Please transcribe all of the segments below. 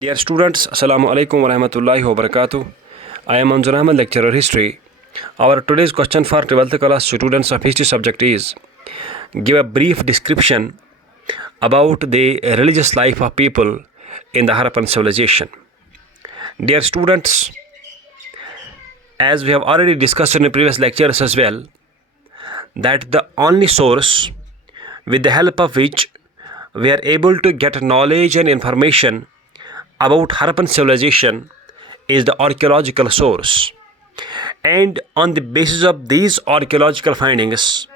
Dear students, Assalamu alaikum wa rahmatullahi wa barakatuh. I am Manzur Ahmed, lecturer history. Our today's question for 12th class students of history subject is: give a brief description about the religious life of people in the Harappan civilization. Dear students, as we have already discussed in the previous lectures as well, that the only source with the help of which we are able to get knowledge and information about Harappan civilization is the archaeological source. And on the basis of these archaeological findings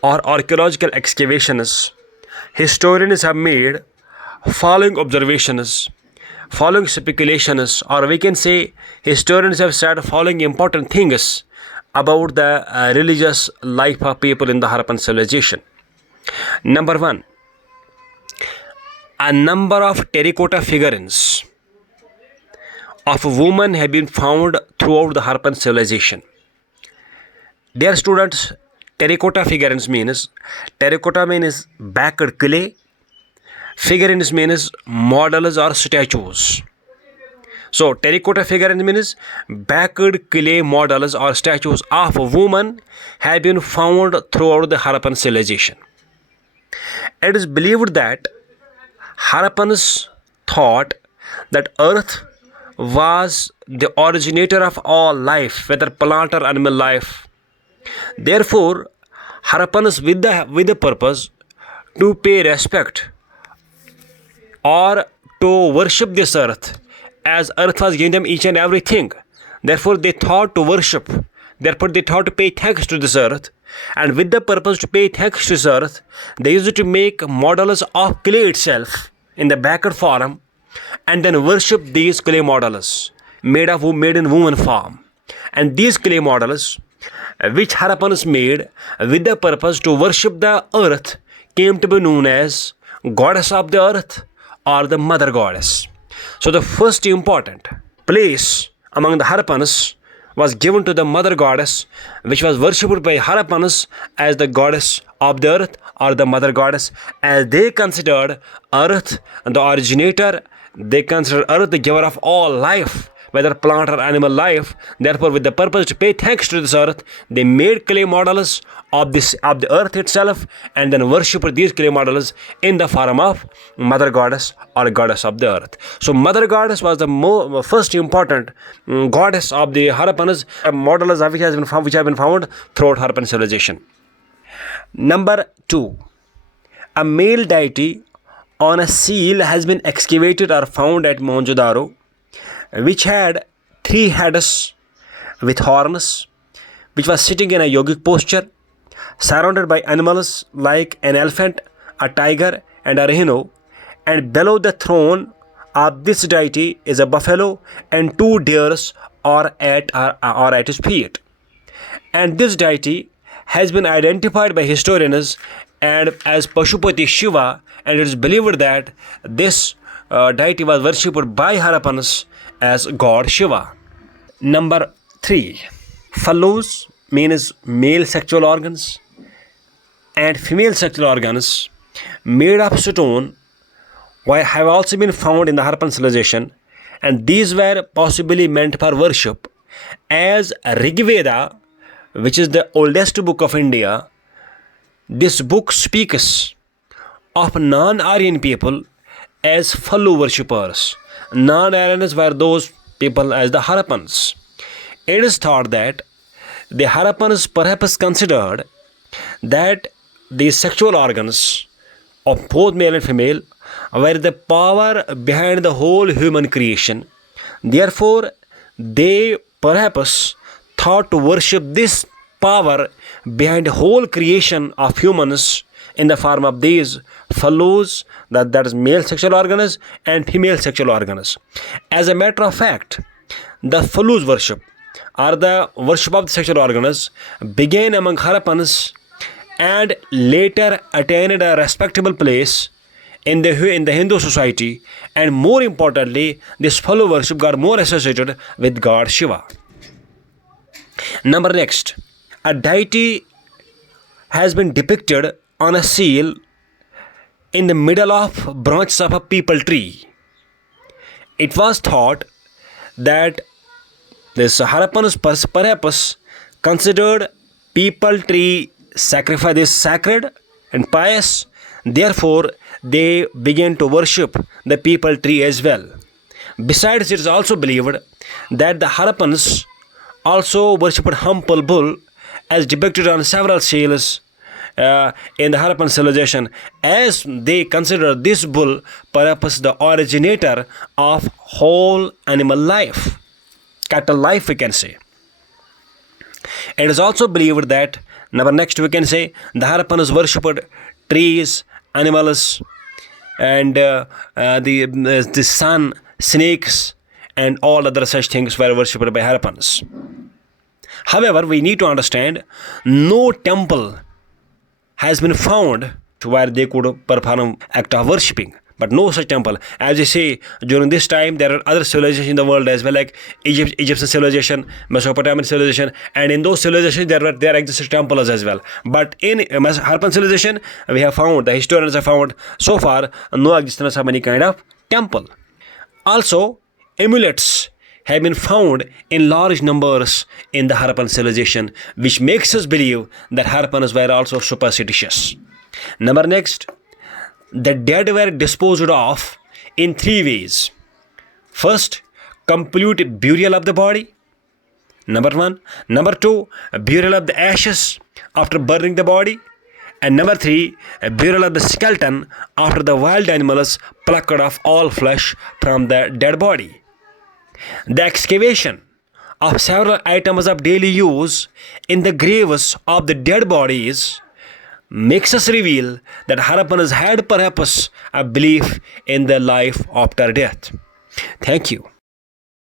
or archaeological excavations, historians have made following observations, following speculations, or we can say historians have said following important things about the religious life of people in the Harappan civilization. Number one, a number of terracotta figurines of women have been found throughout the Harappan civilization. Dear students, terracotta figurines means backed clay. Figurines means models or statues. So terracotta figurines means backed clay models or statues of women have been found throughout the Harappan civilization. It is believed that Harappans thought that Earth was the originator of all life, whether plant or animal life. Therefore, Harappans with the purpose to pay respect or to worship this earth, as earth was giving them each and everything. Therefore, they thought to worship. Therefore, they thought to pay thanks to this earth. And with the purpose to pay thanks to this earth, they used to make models of clay itself in the backed form and then worship these clay models made in woman form. And these clay models, which Harappans made with the purpose to worship the earth, came to be known as goddess of the earth or the mother goddess. So the first important place among the Harappans was given to the mother goddess, which was worshipped by Harappans as the goddess of the earth or the mother goddess, as they considered earth the originator. They considered earth the giver of all life, whether plant or animal life. Therefore, with the purpose to pay thanks to this earth, they made clay models of the earth itself and then worshipped these clay models in the form of mother goddess or goddess of the earth. So mother goddess was the first important goddess of the Harappans, models of which have been found throughout Harappan civilization. Number two, a male deity on a seal has been excavated or found at Mohenjo-daro, which had 3 heads with horns, which was sitting in a yogic posture, surrounded by animals like an elephant, a tiger, and a rhino, and below the throne of this deity is a buffalo and 2 deers are at his feet. And this deity has been identified by historians and as Pashupati Shiva, and it is believed that this deity was worshipped by Harappans as God Shiva. Number 3, phallus means male sexual organs and female sexual organs made of stone have also been found in the Harappan civilization, and these were possibly meant for worship, as Rigveda, which is the oldest book of India, this book speaks of non-Aryan people as phallu worshippers. Non-Aryans were those people as the Harappans. It is thought that the Harappans perhaps considered that the sexual organs of both male and female were the power behind the whole human creation. Therefore, they perhaps thought to worship this power behind the whole creation of humans in the form of these phallus, that is male sexual organs and female sexual organs. As a matter of fact, the phallus worship or the worship of the sexual organs began among Harappans and later attained a respectable place in the Hindu society, and more importantly, this phallu worship got more associated with God Shiva. Number next, a deity has been depicted on a seal in the middle of branches of a peepal tree. it was thought that this Harappans perhaps considered people tree sacrifice is sacred and pious. Therefore, they began to worship the people tree as well. Besides, it is also believed that the Harappans also worshipped humble bull as depicted on several seals in the Harappan civilization, as they consider this bull perhaps the originator of whole animal life, cattle life we can say. It is also believed that, next we can say, the Harappans worshipped trees, animals, and the sun, snakes, and all other such things were worshipped by Harappans. However, we need to understand no temple has been found where they could perform act of worshipping, but no such temple. As you say, during this time there are other civilizations in the world as well, like Egyptian civilization, Mesopotamian civilization, and in those civilizations there existed temples as well. But in Harappan civilization, we have found, the historians have found so far, no existence of any kind of temple. Also, amulets have been found in large numbers in the Harappan civilization, which makes us believe that Harappans were also superstitious. Next, the dead were disposed of in 3 ways. First, complete burial of the body. Number 1. Number 2, burial of the ashes after burning the body. And number 3, burial of the skeleton after the wild animals plucked off all flesh from the dead body. The excavation of several items of daily use in the graves of the dead bodies makes us reveal that Harappans had perhaps a belief in the life after death. Thank you.